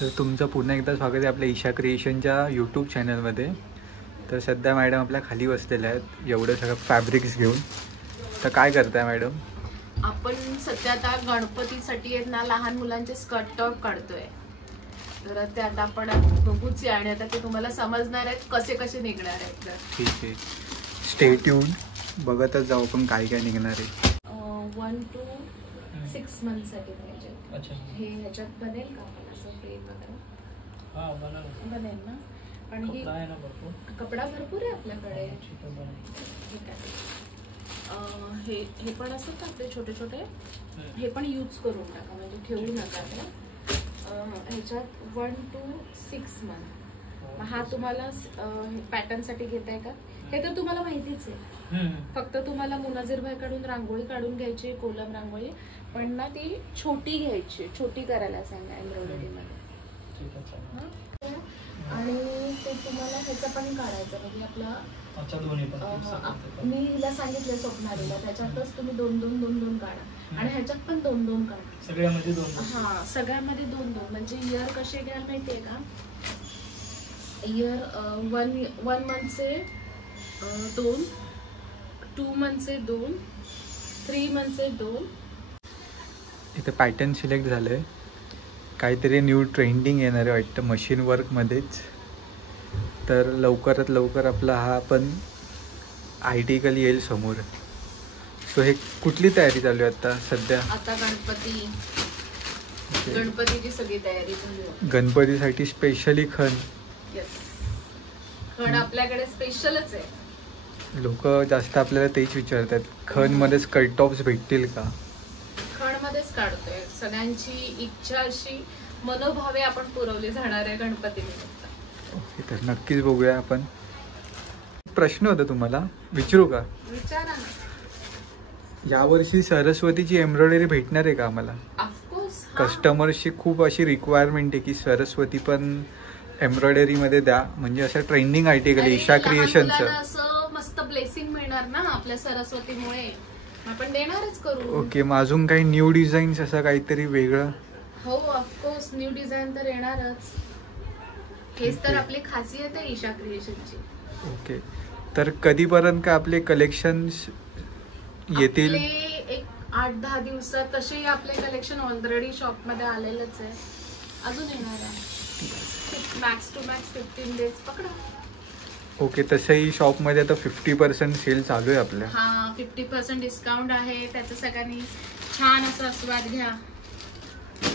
तर तुमचं पुन्हा एकदा स्वागत आहे आपल्या ईशा क्रिएशनच्या यूट्यूब चॅनलमध्ये. तर सध्या मॅडम आपल्या खाली बसलेल्या आहेत एवढं सगळं फॅब्रिक्स घेऊन. तर काय करताय मॅडम? आपण सध्या आता गणपतीसाठी आहेत ना लहान मुलांचे स्कर्ट टॉप काढतोय. तर ते आता आपण बघूच आहे आणि आता ते तुम्हाला समजणार आहेत कसे कसे निघणार आहेत. तर ठीक आहे, स्टे ट्यून, बघतच जाऊ आपण काय काय निघणार आहे. 1 to 6 मंथसाठी पाहिजे. अच्छा, हे ह्याच्यात बनेल का आपण असं फ्रेम वगैरे? हां बनेल ना. आणि कपडा आहे ना भरपूर, कपडा भरपूर आहे आपल्याकडे. ठीक आहे. हे पण असतात आपले छोटे छोटे, हे पण यूज करून टाका म्हणजे ठेवू नका ते. ह्याच्यात 1 to 6 मंथ. हा तुम्हाला पॅटर्न साठी घेताय का? हे तर तुम्हाला माहितीच आहे. फक्त तुम्हाला मुनाझिर भाई कडून रांगोळी काढून घ्यायची, कोलम रांगोळी, पण ना ती छोटी घ्यायची, छोटी करायला सांगा एम्ब्रॉयडरी मध्ये. आणि ते तुम्हाला ह्याचं पण काढायचं म्हणजे आपला. अच्छा, दोन्ही पण मी हिला सांगितलं स्वप्नालीला, त्याच्यातच तुम्ही 2-2 काढा आणि ह्याच्यात पण 2-2 काढा. सगळ्यामध्ये 2. हा, सगळ्यामध्ये 2-2. म्हणजे इयर कसे घ्याल माहितीये का? इयर 1 मंथचे 2, 2 मंथचे 2, 3 मंथचे 2. इथे पॅटर्न सिलेक्ट झालंय, काहीतरी न्यू ट्रेंडिंग येणार आहे वाटतं मशीन वर्कमध्येच. तर लवकरात लवकर आपला हा पण आर्टिकल येईल समोर. सो हे कुठली तयारी चालू आहे आता सध्या? आता गणपतीची सगळी तयारी झाली आहे. गणपतीसाठी स्पेशली खण. येस, खण आपल्याकडे स्पेशलच आहे. लोक जास्त आपल्याला तेच विचारतात, खण मध्ये स्कर्ट टॉप्स भेटतील का? खण मध्येच काढतोय. सगळ्यांची इच्छा अशी मनोभावे आपण पुरवली जाणार आहे गणपती निमित्त. ओके, तर नक्कीच बघूया आपण. प्रश्न होता तुम्हाला, विचारू का? विचारा ना. यावर्षी सरस्वतीची एम्ब्रॉयडरी भेटणार आहे का आम्हाला? ऑफकोर्स. कस्टमर्सची खूप अशी रिक्वायरमेंट आहे की सरस्वती पण एम्ब्रॉयडरी मध्ये द्या, म्हणजे असं ट्रेंडिंग आर्टिकल ईशा क्रिएशनचं. असं मस्त ब्लेसिंग मिळणार ना आपल्या सरस्वतीमुळे, आपण देणारच करू. ओके, मग अजून काही न्यू डिझाईन्स असं काहीतरी वेगळं? हो, ऑफकोर्स न्यू डिझाईन तर येणारच. हेच तर आपली खासियत आहे ईशा क्रिएशनची. ओके, तर कधीपर्यंत का आपले कलेक्शन्स येतील? एक 8-10 दिवसात. तसे आपले कलेक्शन ऑलरेडी शॉप मध्ये आलेलंच आहे, अजून येणार आहे. मॅक्स टू मॅक्स 15 डेज पकडा. ओके, तसंही शॉपमध्ये आता 50% सेल चालू आहे आपल्या. हा, 50% डिस्काउंट आहे. त्याचं सगळ्यांनी छान असा आस्वाद घ्या.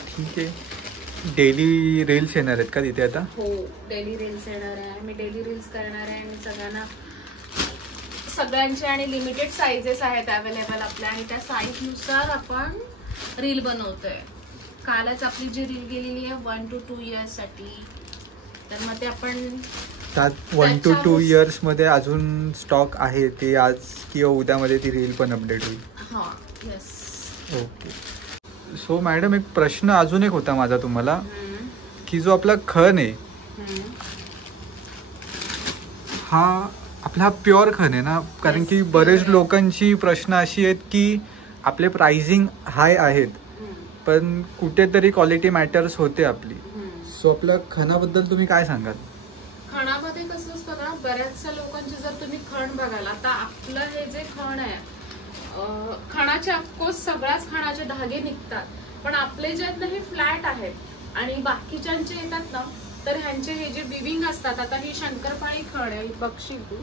ठीक आहे. डेली रील्स येणार आहेत का तिथे आता? हो, डेली रील्स येणार आहे. मी डेली रील्स करणार आहे आणि सगळ्यांचे आणि लिमिटेड साईजेस आहेत अवेलेबल आपल्या, आणि त्या साईज नुसार आपण रील बनवतोय. कालच आपली जी रील गेलेली आहे 1 to 2 इयर्स साठी, तर मग ते आपण त्यात 1 to 2 इयर्स मध्ये अजून स्टॉक आहे, ते आज किंवा उद्यामध्ये ती रील पण अपडेट होईल. हा, येस. ओके. सो मॅडम, एक प्रश्न अजून एक होता माझा तुम्हाला, की जो आपला खण आहे हा आपला प्युअर खण आहे ना? कारण की बरेच लोकांची प्रश्न अशी आहेत की आपले प्राइसिंग हाय आहेत पण कुठेतरी क्वालिटी मॅटर्स होते आपली. सो आपल्या खणाबद्दल तुम्ही काय सांगाल? खणामध्ये कसं असतं ना, बऱ्याचशा लोकांची जर तुम्ही खण बघाल, आता आपलं हे जे खण आहे, खणाचे ऑफकोर्स सगळ्याच खणाचे धागे निघतात, पण आपले जे आहेत ना हे फ्लॅट आहेत आणि बाकीच्यांचे येतात ना, तर ह्यांचे हे जे विविंग असतात. आता ही शंकरपाळी खण आहे, बघशील तू,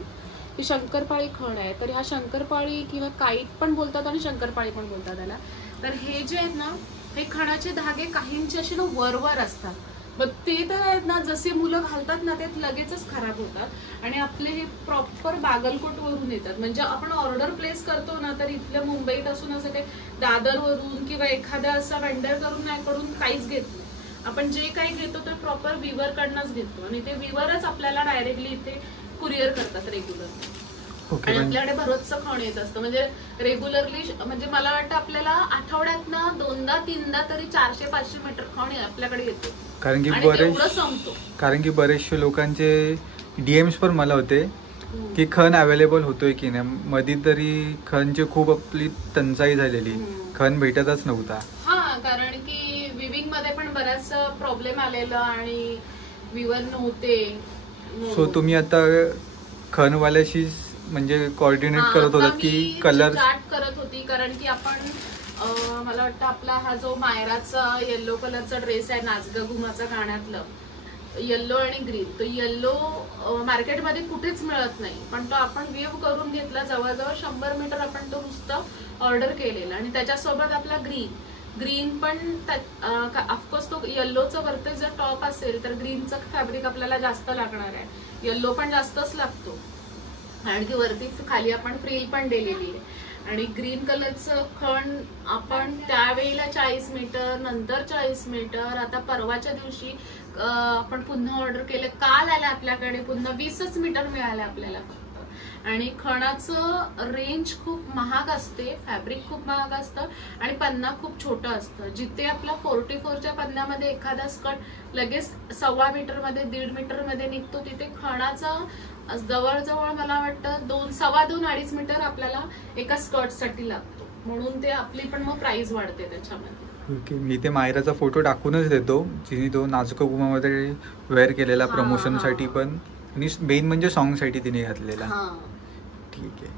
ही शंकरपाळी खण आहे. तर ह्या शंकरपाळी किंवा काईट पण बोलतात आणि शंकरपाळी पण बोलतात त्याला. तर हे जे आहेत ना, हे खणाचे धागे काहींचे असे ना वरवर असतात, मग ते तर आहेत ना, जसे मुलं घालतात ना ते लगेचच खराब होतात. आणि आपले हे प्रॉपर बागलकोट वरून येतात. म्हणजे आपण ऑर्डर प्लेस करतो ना, तर इथल्या मुंबईत असून असं काही दादरवरून किंवा एखाद्या असं वेंडर कडून काहीच घेत नाही. आपण जे काही घेतो ते प्रॉपर विवर कडनंच घेतो आणि ते विवरच आपल्याला डायरेक्टली इथे कुरिअर करतात रेग्युलर. आणि आपल्याकडे भरोसचं खण येत असतं. म्हणजे रेग्युलरली, म्हणजे मला वाटतं आपल्याला आठवड्यात ना 2-3दा तरी 400-500 मीटर खण आपल्याकडे येतो. कारण की बरेचसे लोकांचे डीएम्स पण मला होते की खण अवेलेबल होतोय की नाही. मध्ये तरी खणची खूप आपली टंचाई झालेली, खण भेटतच नव्हता. हा, कारण की विविंग मध्ये पण बराच प्रॉब्लेम आलेला आणि व्ह्यूअर नव्हते. सो तुम्ही आता खणवाल्याशी म्हणजे कोऑर्डिनेट करत होतात की कलर चार्ट करत होती, कारण की आपण मला वाटतं आपला हा जो मायराचा येल्लो कलरचा ड्रेस आहे नाचगा घुमाचा गाण्यातलं, येल्लो आणि ग्रीन, तो येल्लो मार्केटमध्ये कुठेच मिळत नाही, पण तो आपण वेव करून घेतला. जवळजवळ 100 मीटर आपण तो नुसतं ऑर्डर केलेला आणि त्याच्यासोबत आपला ग्रीन पण ऑफकोर्स तो येल्लोचं वरती जर टॉप असेल तर ग्रीनचं फॅब्रिक आपल्याला जास्त लागणार आहे, येल्लो पण जास्तच लागतो आणि वरती खाली आपण फ्रिल पण दिलेली आहे. आणि ग्रीन कलरचं खण आपण त्यावेळेला 40 मीटर, नंतर 40 मीटर, आता परवाच्या दिवशी आपण पुन्हा ऑर्डर केलं, काल आलं आपल्याकडे पुन्हा 20च मीटर मिळाले आपल्याला फक्त. आणि खणाचं रेंज खूप महाग असते, फॅब्रिक खूप महाग असतं आणि पन्ना खूप छोटं असतं. जिथे आपला 44च्या पन्न्यामध्ये एखादा स्कर्ट लगेच 1.25 मीटरमध्ये 1.5 मीटरमध्ये निघतो, तिथे खणाचा जवळजवळ मला वाटतं 2.25-2.5 मीटर आपल्याला एका स्कर्ट साठी लागतो, म्हणून ते आपली पण मग प्राइस वाढते त्याच्यामध्ये. ओके, मी ते मायराचा फोटो टाकूनच देतो, जिने तो नाजुका घुमामध्ये वेअर केलेला प्रमोशनसाठी पण आणि मेन म्हणजे सॉंगसाठी तिने घातलेला. ठीक आहे.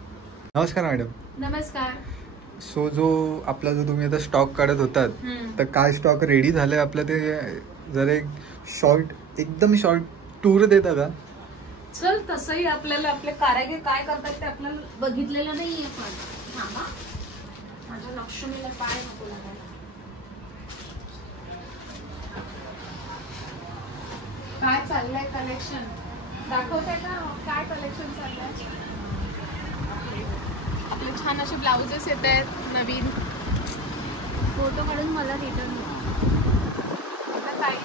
नमस्कार मॅडम. नमस्कार. सो आपला जो तुम्ही आता स्टॉक काढत होतात, तर काय स्टॉक रेडी झालंय आपलं ते जरा एक शॉर्ट, एकदम शॉर्ट टूर देता का? चल, तसंही आपल्याला आपले कारागीर काय करतात ते आपल्याला बघितलेलं नाहीये, पण थांबा, माझ्या लक्ष्मीला पाय नको लागायला. काय चाललंय कलेक्शन दाखवते का? काय कलेक्शन चाललंय? आपले छान असे ब्लाउजेस येत आहेत नवीन, फोटो काढून मला रिटर्न. काही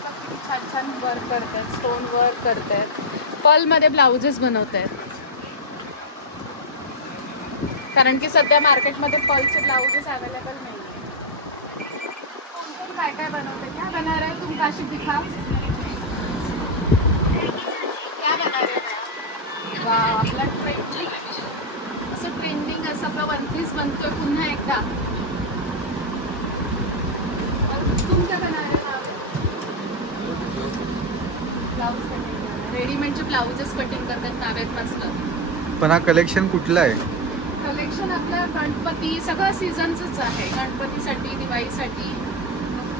छान छान वर्क करतात, स्टोन वर्क करतात, पर्ल मध्ये ब्लाउजेस बनवत आहेत, कारण की सध्या मार्केटमध्ये पर्लचे ब्लाउजेस अवेलेबल नाही. कोण काय काय बनवते? क्या बना रहा है तुम? काशी दिखा, क्या बना रहे हो? वा, आपला ट्रेंडिंग असं ट्रेंडिंग असं आपला वन पीस बनतोय पुन्हा एकदा. तुम क्या बना रहे हो? ब्लाउज कटिंग, रेडीमेडचे ब्लाउजेस कटिंग करतात नावेत मस्त. पण हा कलेक्शन कुठला आहे? कलेक्शन आपल्या गणपती, सगळं सीझनच आहे, गणपतीसाठी, दिवाळीसाठी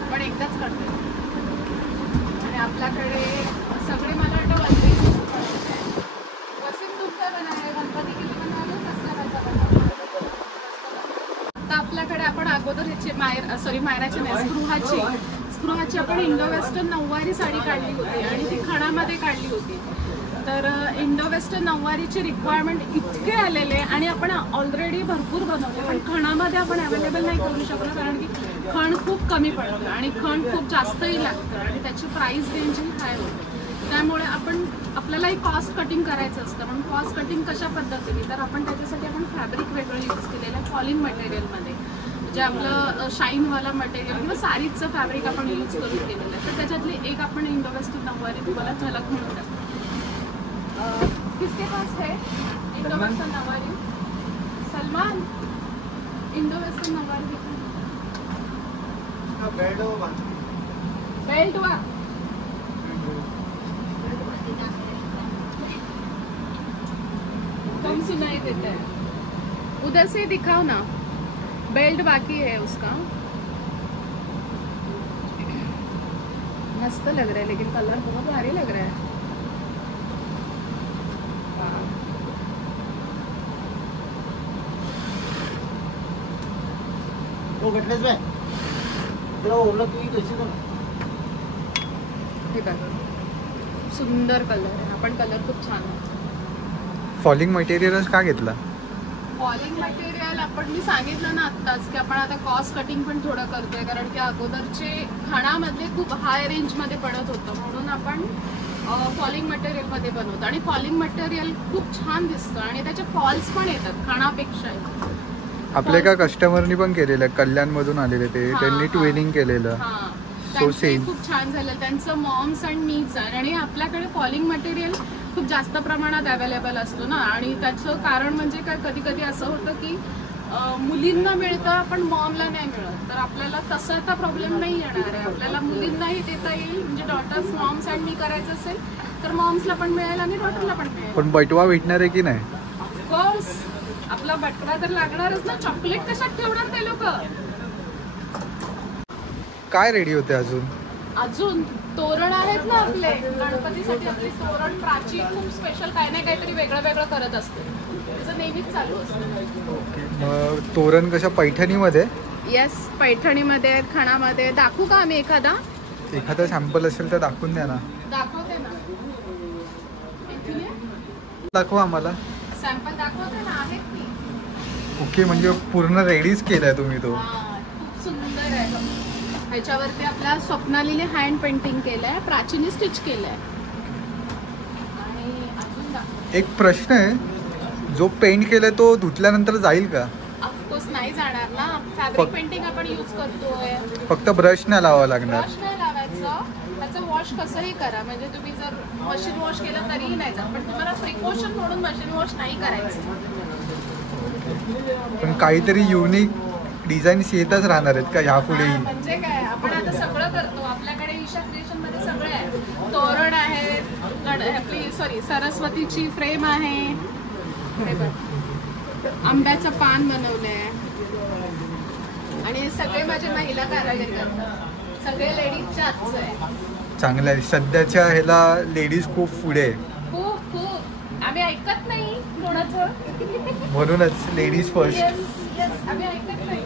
आपण एकदाच करतो. आणि आपल्याकडे सगळे मला वाटतं वनपीस वसीम तुमचा बनाय गणपती केली बनवायला कसला. आता आपल्याकडे आपण अगोदर ह्याची मायराची नाही, स्पृहाची आपण इंडो वेस्टर्न नऊवारी साडी काढली होती आणि ती खणामध्ये काढली होती. तर इंडो वेस्टर्न नऊवारीची रिक्वायरमेंट इतके आलेले आणि आपण ऑलरेडी भरपूर बनवले, पण खणामध्ये आपण अवेलेबल नाही करू शकलो, कारण की खण खूप कमी पडतं आणि खण खूप जास्तही लागतं आणि त्याची प्राइस रेंजही हाय होते. त्यामुळे आपल्याला कॉस्ट कटिंग करायचं असतं. पण कॉस्ट कटिंग कशा पद्धतीने, तर आपण त्याच्यासाठी आपण फॅब्रिक वेगळं यूज केलेलं आहे, फॉलिंग मटेरियलमध्ये, जे आपलं शाईनवाला मटेरियल किंवा साडीचं फॅब्रिक आपण यूज करून केलेलं आहे. तर त्याच्यातली एक आपण इंडो वेस्टर्न नऊवारी तुम्हाला झलक म्हणून टाकतो. किसके पास है इंडो वेस्टर्न नऊवारी? सलमान, इंडो वेस्टर्न नऊवारी बेल्ट हुआ कम सुनाई देता है, उधर से दिखाओ ना. बेल्ट बाकी है उसका, मस्त लग रहा है, लेकिन कलर बहुत भारी लग रहा है. वो घटनेच में तेरा ओला तू ही कैसे कर. ठीक आहे, सुंदर कलर आहे, आपण कलर खूप छान आहे. फॉलिंग मटेरियलच का घेतला? फॉलिंग मटेरियल आपण मी सांगितलं ना आत्ताच की आपण आता कॉस्ट कटिंग पण थोडं करतोय, कारण की अगोदरचे खणामधले खूप हाय रेंजमध्ये पडत होतं, म्हणून आपण फॉलिंग मटेरियलमध्ये बनवतो आणि फॉलिंग मटेरियल खूप छान दिसतं आणि त्याचे फॉल्स पण येतात खणापेक्षा. आपल्या एका कस्टमरनी पण केलेलं, कल्याणमधून आलेले ते, त्यांनी ट्वेनिंग केलेलं, सो सेम खूप छान झालं त्यांचं. मॉम्स आणि मीच आणि आपल्याकडे फॉलिंग मटेरियल खूप जास्त प्रमाणात अवेलेबल असतो ना, आणि त्याचं कारण म्हणजे काय, कधी कधी असं होतं की मुलींना मिळतं पण मॉमला नाही मिळत. तर आपल्याला तसा आता प्रॉब्लेम नाही येणार आहे. आपल्याला मुलींनाही देता येईल, म्हणजे डॉटर्स मॉम्स अँड मी करायचं असेल तर मॉम्सला पण मिळेल आणि डॉटरला पण मिळेल. पण बटवा भेटणार आहे की नाही? ऑफकोर्स आपला बटवा तर लागणारच ना. चॉकलेट कशात ठेवणार ते लोक? काय रेडी होते अजून? अजून तोरण आहेत ना आपले गणपतीसाठी. आपली तोरण प्राची खूप स्पेशल काही ना काहीतरी वेगळं वेगळं करत असते. त्याचं नेहमीच चालू असतं. मग तोरण कशा पैठणीमध्ये? येस, पैठणीमध्ये, खणामध्ये. दाखवू का आम्ही एखादा सॅम्पल असेल तर दाखवून द्या ना. दाखवते ना. दाखवा आम्हाला. सॅम्पल दाखवते ना. आहेत की. ओके, म्हणजे पूर्ण रेडीच केलाय तुम्ही तो? खूप सुंदर आहे. ह्याच्यावरती आपल्या स्वप्नालीने हँड पेंटिंग केलंय, प्राचीने स्टिच केलंय. आणि अजून दाखव. एक प्रश्न आहे, जो पेंट केलाय तो धुतल्यानंतर जाईल का? ऑफकोर्स नाही जाणार ना. फॅब्रिक पेंटिंग आपण यूज करतोय. फक्त ब्रश नाही लावावं लागणार? वॉश नाही लावायचं. त्याचं वॉश कसंही करा, म्हणजे तुम्ही जर मशीन वॉश केलं तरीही नाही जात. पण तुम्हाला प्रिकॉशन म्हणून मशीन वॉश नाही करायचं. पण काहीतरी युनिक डिझाईन्स येतच राहणार आहेत का ह्यापुढेही? म्हणजे काय, आपण आता सगळं करतो. आपल्याकडे ईशा क्रिएशन मध्ये सगळे आहे. तोरण आहे, आपली सरस्वतीची फ्रेम आहे. हे बघ, आंब्याचं पान बनवलंय. आणि हे सगळे माझे महिला कारागीर करतात. सगळे लेडीजच्या हातचं आहे. चांगलं आहे. सध्याच्या ह्याला लेडीज खूप पुढे आहे. खूप खूप. आम्ही ऐकत नाही कोणाचं. म्हणूनच लेडीज फर्स्ट. येस, आम्ही ऐकत नाही.